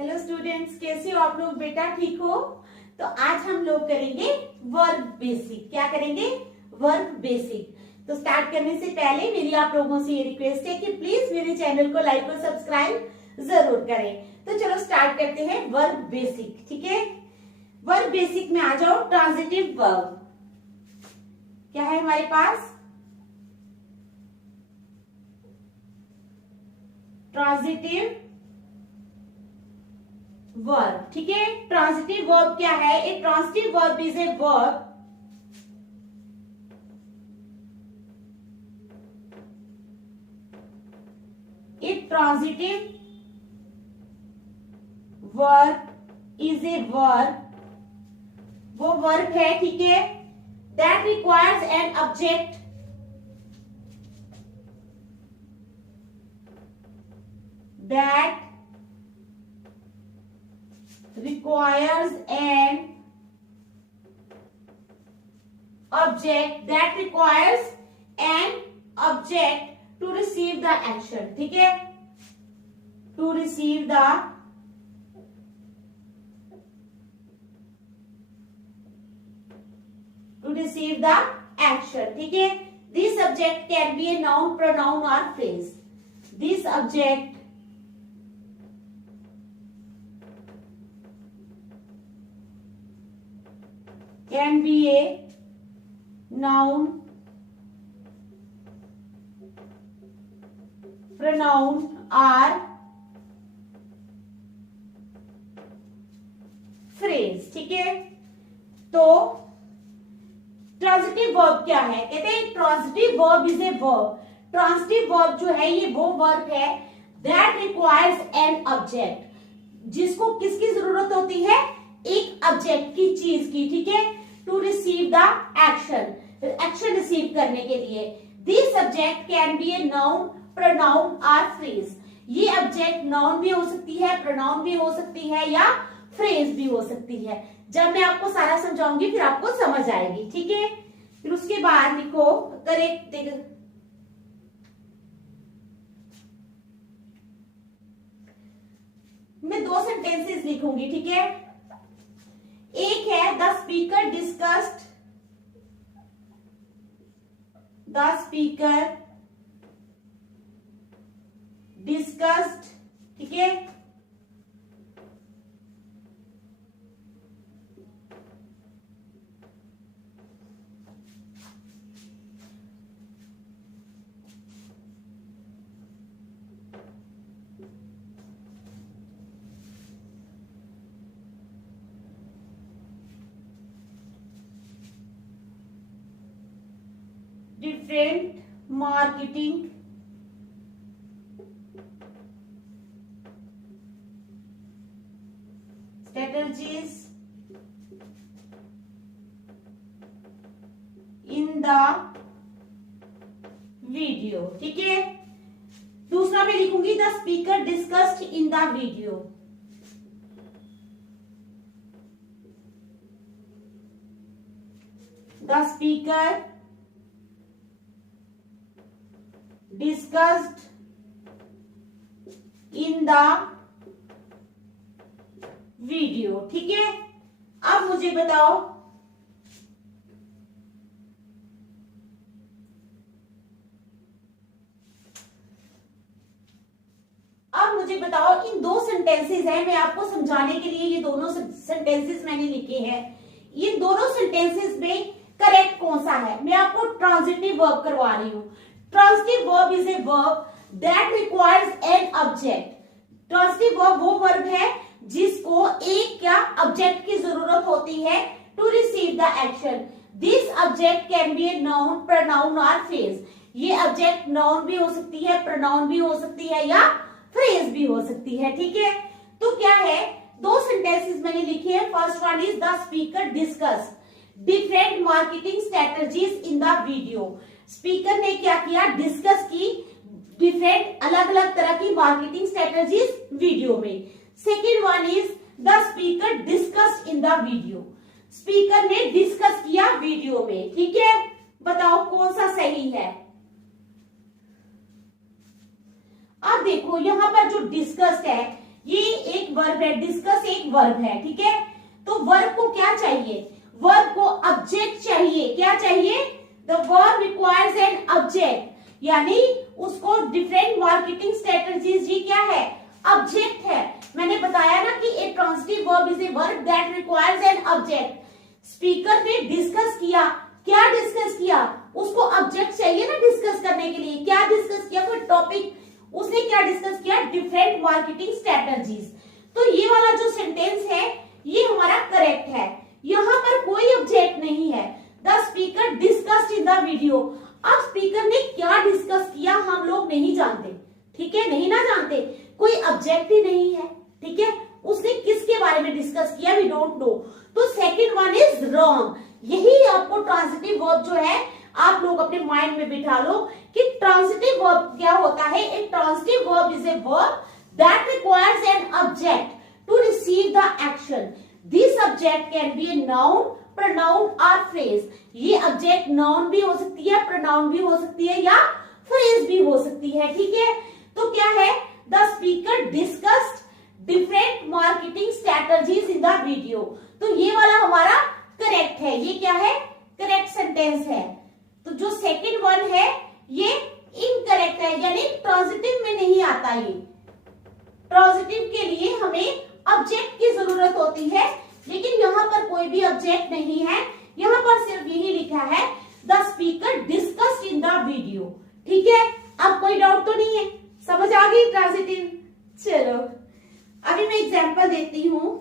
Hello students, कैसे हो आप लोग? बेटा ठीक हो? तो आज हम लोग करेंगे वर्ब बेसिक। क्या करेंगे? Verb basic. तो स्टार्ट करने से पहले मेरी आप लोगों से ये रिक्वेस्ट है कि प्लीज मेरे चैनल को लाइक और सब्सक्राइब जरूर करें। तो चलो स्टार्ट करते हैं वर्ब बेसिक। ठीक है, वर्ब बेसिक में आ जाओ। ट्रांजिटिव वर्ब क्या है हमारे पास? Transitive verb. ठीक है, ट्रांजिटिव वर्ब क्या है? A transitive verb is a verb transitive verb is a verb, वो वर्ब है, ठीक है, that requires an object that requires an object to receive the action. ठीक है, to receive the action. ठीक है, this object can be a noun, pronoun or phrase. This object can be a noun, pronoun or phrase. ठीक है, तो transitive verb क्या है? कहते हैं transitive verb is a verb. Transitive verb जो है ये वो वर्ब है दैट रिक्वायर्स एन ऑब्जेक्ट, जिसको किसकी जरूरत होती है? एक ऑब्जेक्ट की, चीज की। ठीक है, to receive the action, action receive करने के लिए। This object can be a noun, pronoun और फ्रेज। ये ऑब्जेक्ट नाउन भी हो सकती है, प्रोनाउन भी हो सकती है या फ्रेज भी हो सकती है। जब मैं आपको सारा समझाऊंगी फिर आपको समझ आएगी। ठीक है, फिर उसके बाद लिखो करेक्ट। मैं दो सेंटेंसेस लिखूंगी। ठीक है, एक है द स्पीकर डिस्कस्ड ठीक है, different marketing strategies in the video। ठीक है, दूसरा मैं लिखूंगी the speaker discussed in the video. The speaker discussed in the video। ठीक है, अब मुझे बताओ इन दो सेंटेंसेस हैं, मैं आपको समझाने के लिए ये दोनों सेंटेंसेस मैंने लिखे हैं। इन दोनों सेंटेंसेस में करेक्ट कौन सा है? मैं आपको ट्रांजिटिव वर्ब करवा रही हूं। Transitive verb is a verb that requires an object. Transitive verb वो वर्ब है जिसको एक क्या ऑब्जेक्ट की जरूरत होती है to receive the action. This object can be a noun, pronoun और फ्रेज। ये ऑब्जेक्ट नाउन भी हो सकती है, प्रोनाउन भी हो सकती है या फ्रेज भी हो सकती है। ठीक है, तो क्या है, दो सेंटेंसेस मैंने लिखे हैं। First one is the speaker discuss different marketing strategies in the video. Speaker ने क्या किया? डिस्कस की डिफरेंट अलग अलग तरह की मार्केटिंग स्ट्रेटजीज वीडियो में। Second one is the speaker discussed in the video. Speaker ने डिस्कस किया वीडियो में। ठीक है, बताओ कौन सा सही है? अब देखो यहाँ पर जो डिस्कस्ड है ये एक वर्ब है, डिस्कस एक वर्ब है, ठीक है। तो वर्ब को क्या चाहिए, वर्ब को ऑब्जेक्ट चाहिए। क्या चाहिए, the verb requires an object, यानी उसको डिफरेंट मार्केटिंग स्ट्रेटजीज, ये क्या है, ऑब्जेक्ट है। मैंने बताया ना कि ए transitive verb is a verb that requires an object. Speaker ने डिस्कस किया, क्या डिस्कस किया, उसको ऑब्जेक्ट चाहिए ना डिस्कस करने के लिए। क्या डिस्कस किया, कोई टॉपिक, उसने क्या डिस्कस किया, डिफरेंट मार्केटिंग स्ट्रेटजीज। तो ये वाला जो सेंटेंस है ये हमारा करेक्ट है, यहाँ पर कोई ऑब्जेक्ट नहीं है। The speaker discussed in the video. अब स्पीकर ने क्या डिस्कस किया हम लोग नहीं जानते, ठीक है, नहीं ना जानते, कोई ऑब्जेक्ट ही नहीं है, ठीक है। उसने किसके बारे में डिस्कस किया, वी डोंट नो। तो सेकंड वन इज रॉन्ग। यही आपको ट्रांजिटिव वर्ब जो है आप लोग अपने माइंड में बिठा लो कि ट्रांजिटिव वर्ब क्या होता है। A transitive verb is a verb that requires an object to receive the action. This object can be a noun, pronoun और फ्रेज। ये ऑब्जेक्ट नाउन भी हो सकती है, प्रोनाउन भी हो सकती है या फ्रेज भी हो सकती है, ठीक है। तो क्या है, the speaker discussed different marketing strategies in the video. तो ये वाला हमारा करेक्ट है, ये क्या है, करेक्ट सेंटेंस है। तो जो सेकंड वन है ये इनकरेक्ट है, यानी ट्रांजिटिव में नहीं आता। ये ट्रांजिटिव के लिए हमें ऑब्जेक्ट की जरूरत होती है, लेकिन यहाँ पर कोई भी ऑब्जेक्ट नहीं है। यहाँ पर सिर्फ यही लिखा है the speaker discussed in the video, ठीक है। अब कोई डाउट तो नहीं है, समझ आ गई ट्रांजिटिव। चलो अभी मैं एग्जांपल देती हूं।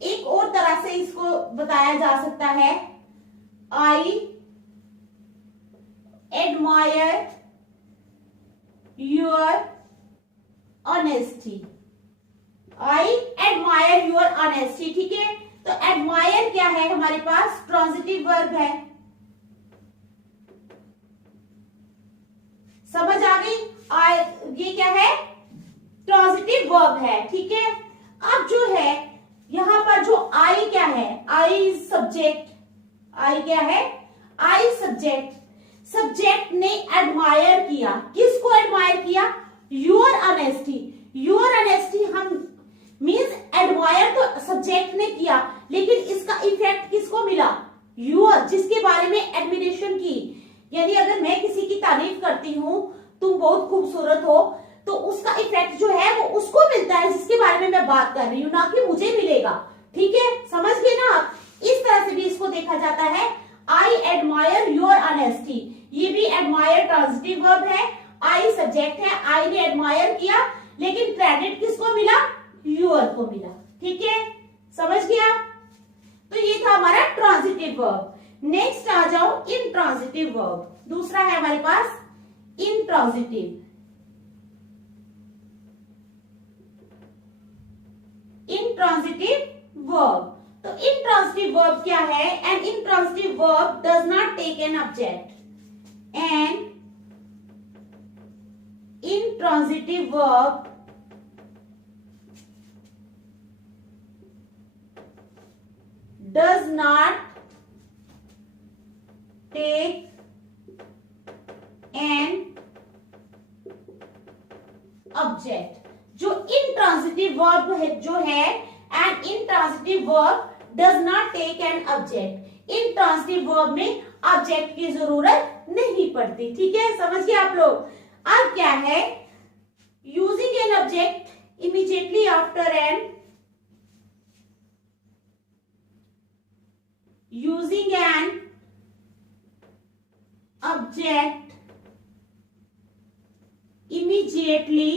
एक और तरह से इसको बताया जा सकता है, I admire your honesty. I admire your honesty, ठीक है। तो एडमायर क्या है, हमारे पास ट्रांजिटिव वर्ब है, समझ आ गई। ये क्या है, ट्रांजिटिव वर्ब है, ठीक है। अब जो है यहां पर जो आई क्या है, आई सब्जेक्ट, आई क्या है, आई सब्जेक्ट। सब्जेक्ट ने एडमायर किया, किसको एडमायर किया, योर ऑनेस्टी। योर ऑनेस्टी हम मीन्स एडमायर तो सब्जेक्ट ने किया, लेकिन इसका इफेक्ट किसको मिला, योर, जिसके बारे में एडमिरेशन की। यानी अगर मैं किसी की तारीफ करती हूँ, तुम बहुत खूबसूरत हो, तो उसका इफेक्ट जो है वो उसको मिलता है जिसके बारे में मैं बात कर रही हूँ, ना कि मुझे मिलेगा, ठीक है। समझ गए ना आप, इस तरह से भी इसको देखा जाता है। आई एडमायर योर ऑनेस्टी, ये भी एडमायर ट्रांजिटिव वर्ब है, आई सब्जेक्ट है, आई ने एडमायर किया, लेकिन क्रेडिट किसको मिला, योर को मिला, ठीक है, समझ गया। तो ये था हमारा ट्रांजिटिव वर्ब। नेक्स्ट आ जाओ इंट्रांजिटिव वर्ब। दूसरा है हमारे पास इंट्रांजिटिव। इंट्रांजिटिव वर्ब, तो इंट्रांजिटिव वर्ब क्या है, an intransitive verb does not take an object. An intransitive verb does not take an object। जो intransitive verb है जो है, an intransitive verb does not take an object। intransitive verb में object की जरूरत नहीं पड़ती, ठीक है, समझ गए आप लोग। अब क्या है, using an object immediately after an, using an object immediately,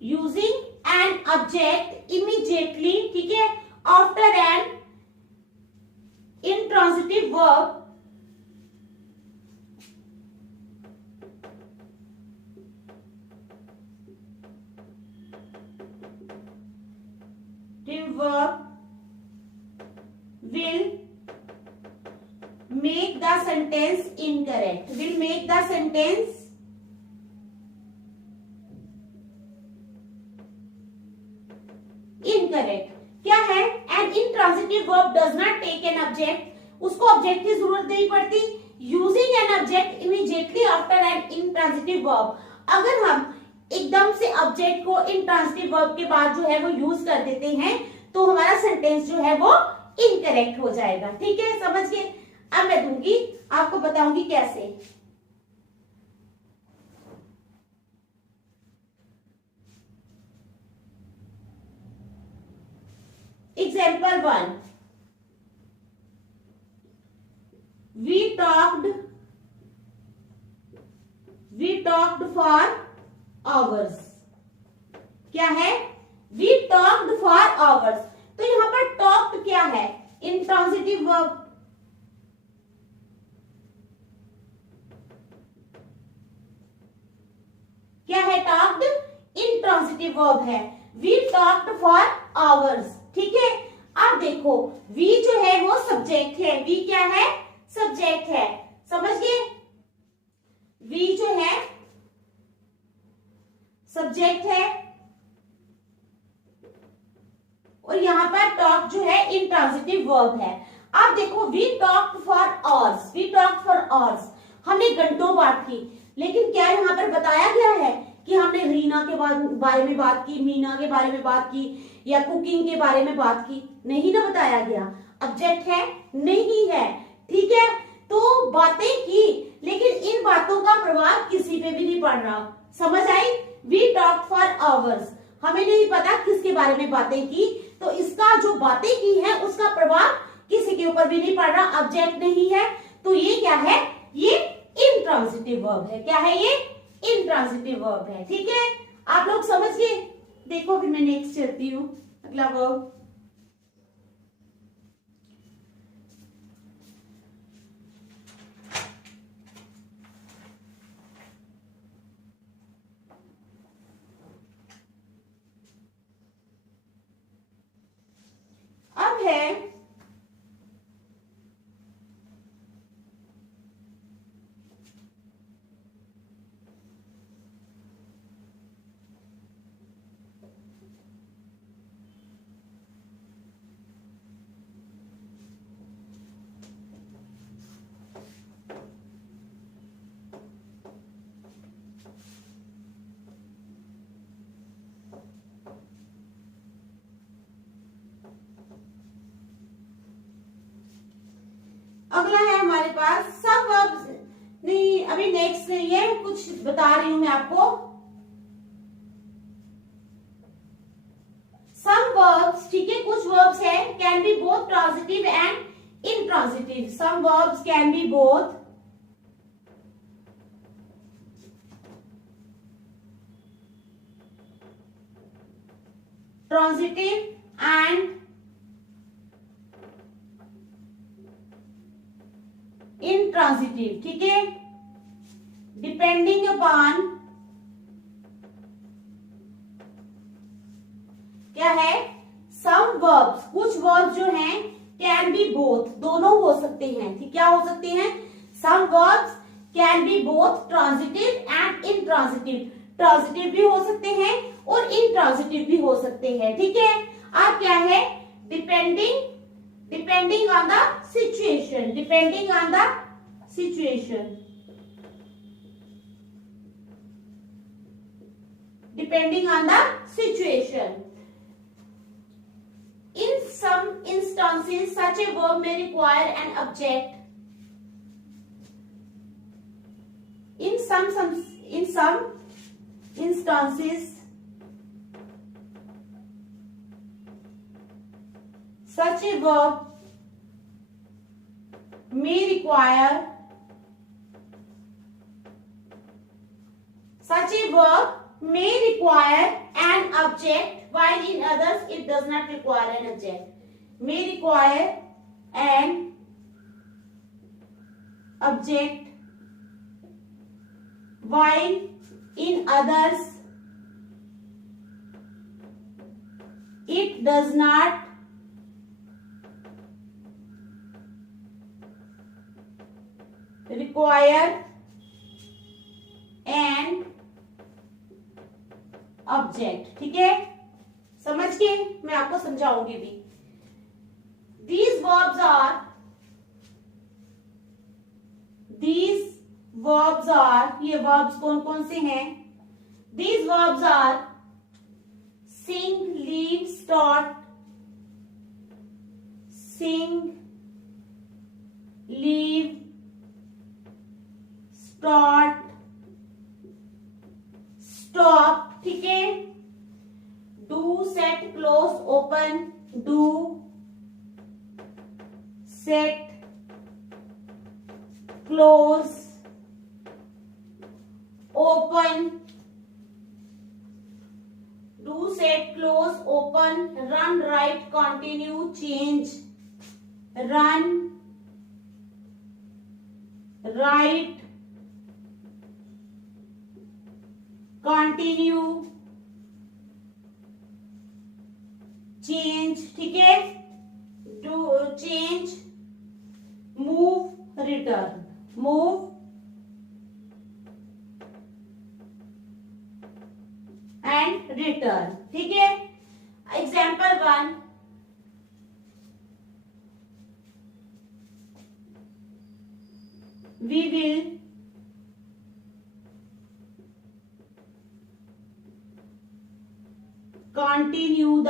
using an object immediately, ठीक है, after an intransitive verb verb will make the sentence incorrect, will make the sentence incorrect। क्या है, an intransitive verb does not take an object, उसको object की जरूरत नहीं पड़ती, using an object immediately after an intransitive verb. अगर हम एकदम से ऑब्जेक्ट को इंट्रांजिटिव वर्ब के बाद जो है वो यूज कर देते हैं तो हमारा सेंटेंस जो है वो इनकरेक्ट हो जाएगा। ठीक है, समझ गए। अब मैं दूंगी, आपको बताऊंगी कैसे। Example 1, we talked for hours। क्या है, we talked for hours। तो यहां पर talked क्या है, इंट्रांजिटिव वर्ब। क्या है, talked इंट्रांजिटिव वर्ब है। we talked for hours, ठीक है। अब देखो we जो है वो सब्जेक्ट है, we क्या है, सब्जेक्ट है, समझ गए। we जो है सब्जेक्ट है और यहां पर टॉक जो है इंट्रांजिटिव वर्ब है। अब देखो we talked for hours, हमने घंटों बात की, लेकिन क्या यहाँ पर बताया गया है कि हमने रीना के बारे में बात की, मीना के बारे में बात की या कुकिंग के बारे में बात की? नहीं ना बताया गया। ऑब्जेक्ट है, नहीं है, ठीक है। तो बातें की, लेकिन इन बातों का प्रभाव किसी पे भी नहीं पड़ रहा। समझ आई? We talked for hours, हमें नहीं पता किसके बारे में बातें की, तो इसका जो बातें की है उसका प्रभाव किसी के ऊपर भी नहीं पड़ रहा, ऑब्जेक्ट नहीं है। तो ये क्या है, ये इंट्रांजिटिव वर्ब है। क्या है ये, इंट्रांजिटिव वर्ब है। ठीक है, आप लोग समझ गए। देखो फिर मैं नेक्स्ट चलती हूँ, अगला वर्ब। अब है अगला है हमारे पास सब वर्ब्स। नहीं, अभी नेक्स्ट नहीं है, कुछ बता रही हूं मैं आपको। सम वर्ब्स, ठीक है, कुछ वर्ब्स है can be both transitive and intransitive. Some verbs can be both transitive and intransitive, ठीक है, डिपेंडिंग अपॉन क्या है, सम वर्ब्स, कुछ वर्ब्स जो हैं कैन बी बोथ, दोनों हो सकते हैं। ठीक, क्या हो सकते हैं, some verbs can be both transitive and intransitive, transitive भी हो सकते हैं और इनट्रांजिटिव भी हो सकते हैं। ठीक है, अब क्या है, depending on the situation, depending on the situation, depending on the situation. In some instances, such a verb may require an object. In some instances, such a verb may require an object, while in others it does not require an object. May require an object, while in others it does not require an object. ठीक है, समझ गए? मैं आपको समझाऊंगी भी। These verbs are, ये verbs कौन कौन से हैं? These verbs are sing, leave, start, sing, leave, start, stop, ठीक है? Do, set, close, open, do, set, close, open, do, set, close, open, run, write, continue, change, run, write, continue, change, ठीक है? Do, change, move, return, move and return, ठीक है? Example 1, we will continue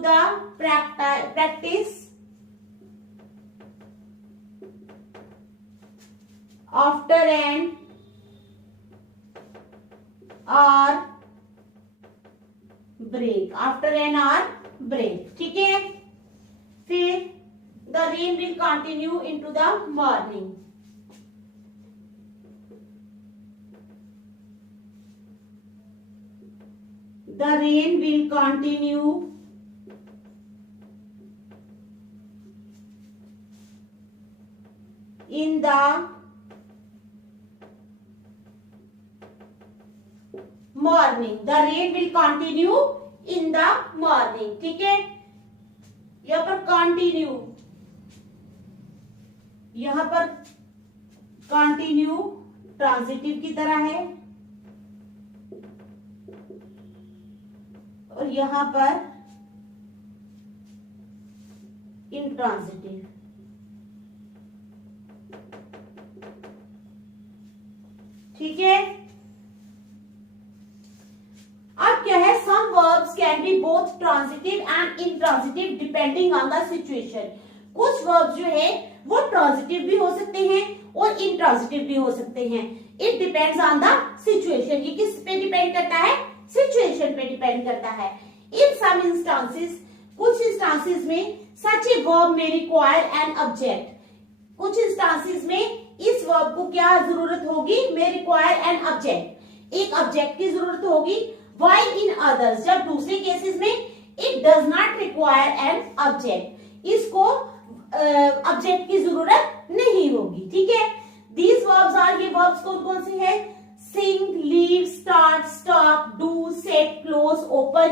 the practice after an hour break, ठीक है? फिर the rain will continue into the morning, the rain will continue in the morning, the rain will continue in the morning, ठीक है? यहाँ पर continue, यहाँ पर continue transitive की तरह है और यहाँ पर इंट्रांजिटिव, ठीक है? अब क्या है, some verbs can be both transitive and intransitive depending on the situation. कुछ verbs जो है वो transitive भी हो सकते हैं और intransitive भी हो सकते हैं. It depends on the situation. ये किस पे डिपेंड करता है? Situation पे डिपेंड करता है. In some instances, कुछ instances में such a verb may require an object. कुछ instances में इस verb को क्या जरूरत होगी? May require an object. एक object की जरूरत होगी. While in others, जब दूसरे केसेस में it does not require an object, इसको ऑब्जेक्ट की जरूरत नहीं होगी, ठीक है? These verbs are, ये verbs कौन कौन से हैं? Sing, leave, start, stop, do, set, close, open,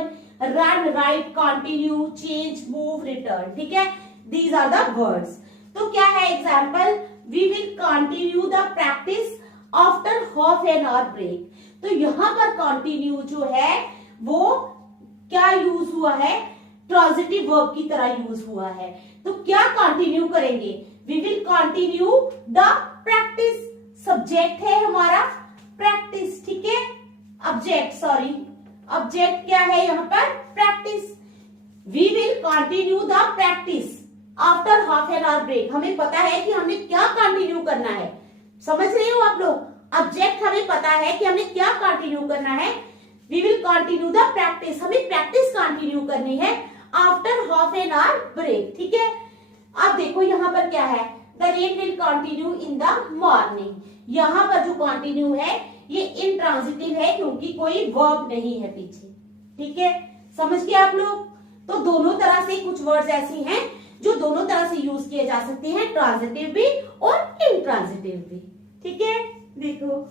run, write, continue, change, move, return, ठीक है? These are the words. तो क्या है example? We will continue the practice after half an hour break. तो यहां पर कंटिन्यू जो है वो क्या यूज हुआ है? ट्रांजिटिव वर्ब की तरह यूज हुआ है. तो क्या कंटिन्यू करेंगे? We will continue the practice. Subject है हमारा प्रैक्टिस, ठीक है? ऑब्जेक्ट क्या है यहाँ पर? Practice. We will continue the practice after half an hour break. हमें पता है कि हमने क्या कंटिन्यू करना है. समझ रहे हो आप लोग? ऑब्जेक्ट हमें पता है कि हमें क्या कंटिन्यू करना है. We will continue the practice. हमें प्रैक्टिस कंटिन्यू करनी है after half an hour break, ठीक है? अब देखो यहाँ पर क्या है? The rain will continue in the morning. यहाँ पर जो कंटिन्यू है ये इंट्रांजिटिव है क्योंकि कोई वर्ब नहीं है पीछे, ठीक है? समझ गए आप लोग? तो दोनों तरह से कुछ वर्ड्स ऐसी हैं जो दोनों तरह से यूज किए जा सकते हैं, ट्रांजिटिव भी और इंट्रांजिटिव भी, ठीक है? देखो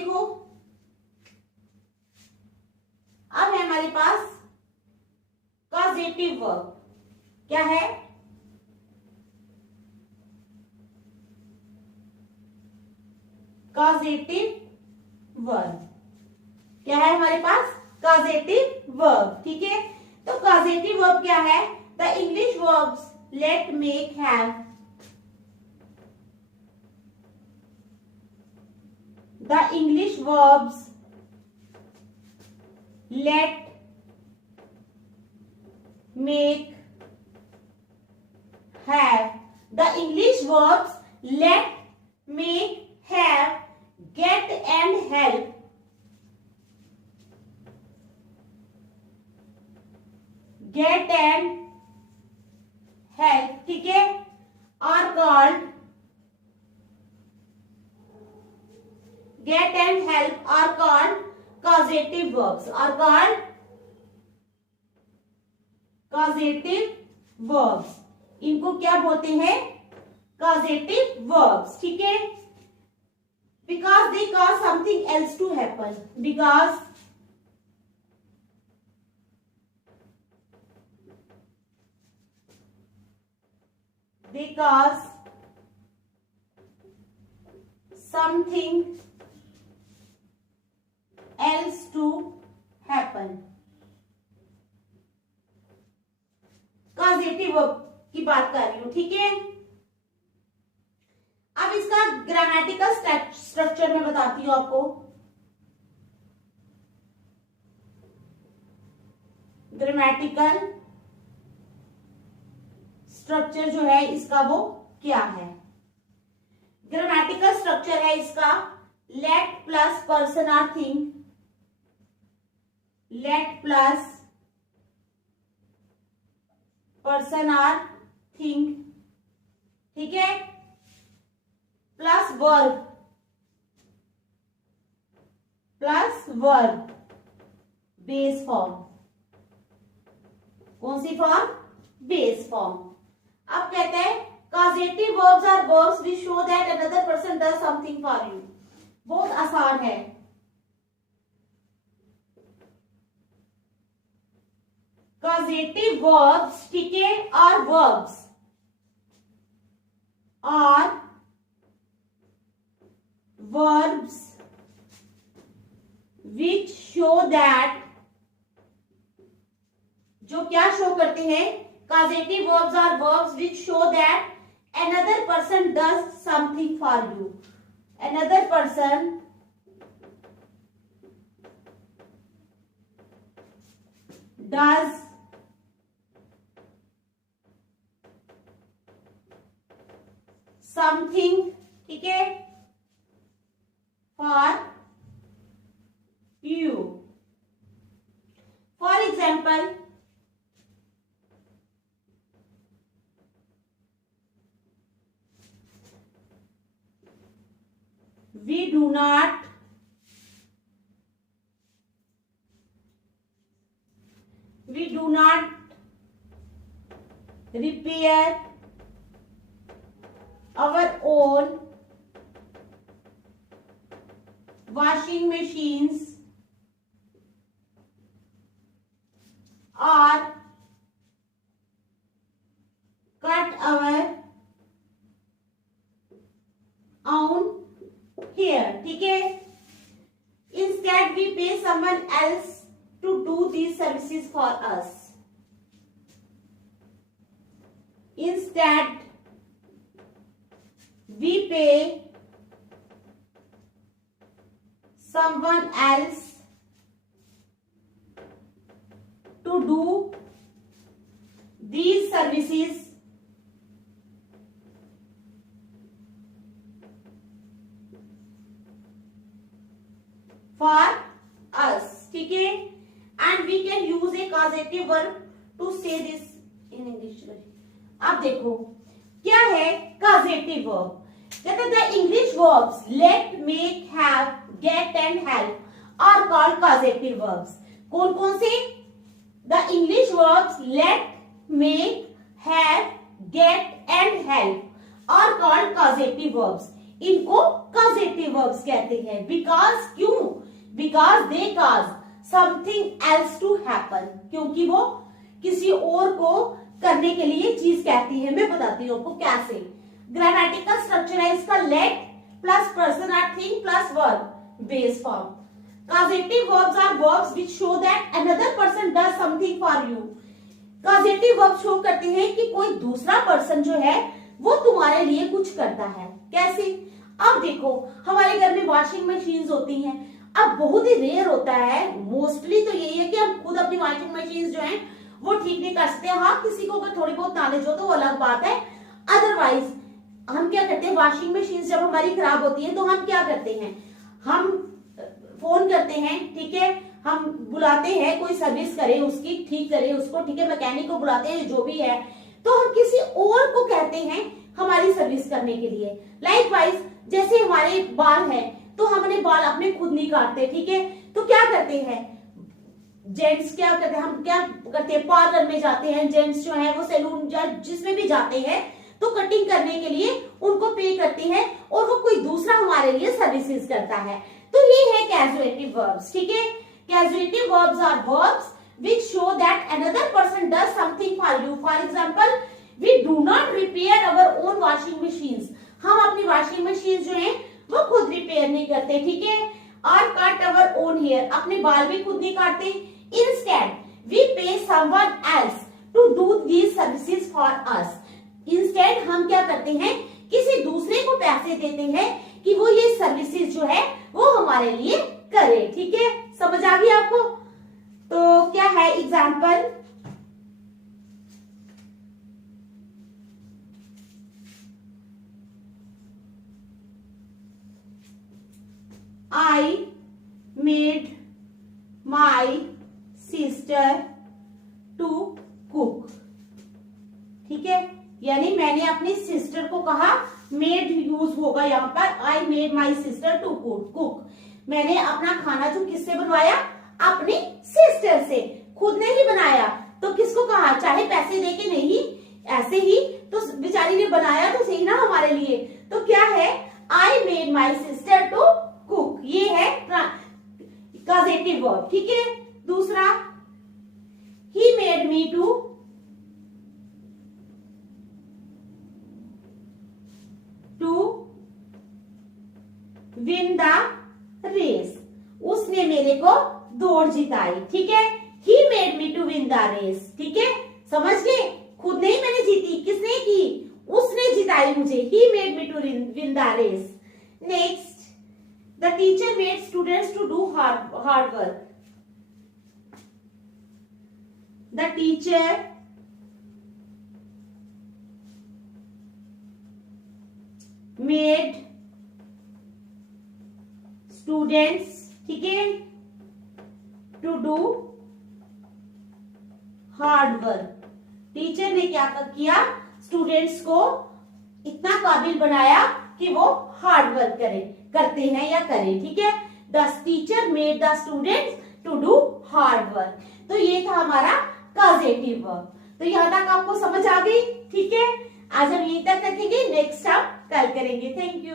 देखो, अब है हमारे पास कॉजेटिव वर्ब। क्या है? Causative verb. क्या है हमारे पास? Causative verb. ठीक है, तो कॉजेटिव वर्ब क्या है? The English verbs let, make, have, the English verbs let, make, have, the English verbs let, make, have, get and help, get and help, ठीक है, are called, get and help are called causative verbs, are called causative verbs। इनको क्या बोलते हैं? causative verbs। ठीक है, because they cause something else to happen, because they cause something else to happen। Causative verb की बात कर रही हूं। ठीक है, अब इसका ग्रामेटिकल स्ट्रक्चर में बताती हूं आपको। ग्रामेटिकल स्ट्रक्चर जो है इसका वो क्या है? ग्रामेटिकल स्ट्रक्चर है इसका let plus person or thing, let plus person or thing, ठीक है, प्लस वर्ब बेस फॉर्म। कौन सी फॉर्म? Base form. अब कहते हैं causative verbs are verbs which show that another person does something for you. बहुत आसान है। causative verbs, ठीक है, are verbs which show that, जो क्या शो करते हैं? causative verbs are verbs which show that another person does something for you, another person does something, ठीक है, for you। For example, we do not repair our own washing machines or cut our own hair, ठीक है। Instead we pay someone else to do these services for us। Instead we pay someone else to do these services for us, ठीक है। And we can use a causative verb to say this in English। अब देखो क्या है causative verb। कहते हैं the English verbs let, make, have, get and help are called causative verbs। कौन कौन से? The English verbs let, make, have, get and help are called causative verbs। इनको कॉजेटिव वर्ब्स कहते हैं। बिकॉज, क्यों? Because they cause something else to happen, क्योंकि वो किसी और को करने के लिए चीज कहती है। मैं बताती हूँ आपको कैसे। ग्रामेटिकल स्ट्रक्चर है इसका लेट प्लस पर्सन और thing plus verb base form. Causative verbs are verbs which show that another person does something for you. Causative verb show करते हैं कि कोई दूसरा पर्सन जो है वो तुम्हारे लिए कुछ करता है। कैसे? अब देखो, हमारे घर में वॉशिंग मशीन होती हैं। अब बहुत ही रेयर होता है, मोस्टली तो यही है कि हम खुद अपनी वॉशिंग मशीन जो है वो ठीक नहीं कर सकते। हाँ, किसी को अगर थोड़ी बहुत नॉलेज हो तो वो अलग बात है। अदरवाइज हम क्या करते हैं, वॉशिंग मशीन जब हमारी खराब होती है तो हम क्या करते हैं, हम फोन करते हैं, ठीक है, हम बुलाते हैं कोई सर्विस करे उसकी, ठीक करे उसको, ठीक है, मैकेनिक को बुलाते हैं, जो भी है, तो हम किसी और को कहते हैं हमारी सर्विस करने के लिए। लाइकवाइज जैसे हमारे बाल है तो हम अपने बाल अपने खुद नहीं काटते, ठीक है, तो क्या करते हैं जेंट्स, क्या करते हैं, हम क्या करते हैं, पार्लर में जाते हैं, जेंट्स जो है वो सैलून जिसमें भी जाते हैं तो कटिंग करने के लिए उनको पे करते हैं और वो कोई दूसरा हमारे लिए सर्विसेज करता है। तो ये है कैजुएटिव वर्ब्स, ठीक है। Causative verbs are verbs which show that another person does something for you. For example, we do not repair our own washing machines. हम अपनी washing machines जो हैं वो खुद रिपेयर नहीं करते, ठीक है। और cut our own hair, अपने बाल भी खुद नहीं काटते। Instead, we pay someone else to do these services for us. Instead, हम क्या करते हैं, किसी दूसरे को पैसे देते हैं कि वो ये सर्विसेज जो है वो हमारे लिए करे, ठीक है। समझ आ गई आपको? तो क्या है example, I made my sister to cook, ठीक है, यानी मैंने अपनी सिस्टर को कहा, मेड यूज होगा यहाँ पर, I made my sister to cook. मैंने अपना खाना जो किससे बनवाया, अपनी सिस्टर से, खुद ने ही बनाया। तो किसको कहा, चाहे पैसे देके नहीं, ऐसे ही तो बेचारी ने बनाया तो सही ना हमारे लिए। तो क्या है, I made my sister to cook, ये है कॉजेटिव वर्ब, ठीक है। दूसरा, he made me to win the race, उसने मेरे को दौड़ जिताई, ठीक है। He made me to win the race, ठीक है, समझ गए, खुद नहीं मैंने जीती, किसने की, उसने जिताई मुझे, he made me to win the race. Next, the teacher made students to do hard work, the teacher made students, ठीक है, to do hard work. Teacher ने क्या किया, स्टूडेंट्स को इतना काबिल बनाया कि वो हार्ड वर्क करते हैं या करें, ठीक है। The teacher made the students to do hard work. तो ये था हमारा कॉजेटिव वर्ब। तो यहाँ तक आपको समझ आ गई, ठीक है। आज हम यहीं तक रखेंगे, नेक्स्ट हम कल करेंगे। Thank you.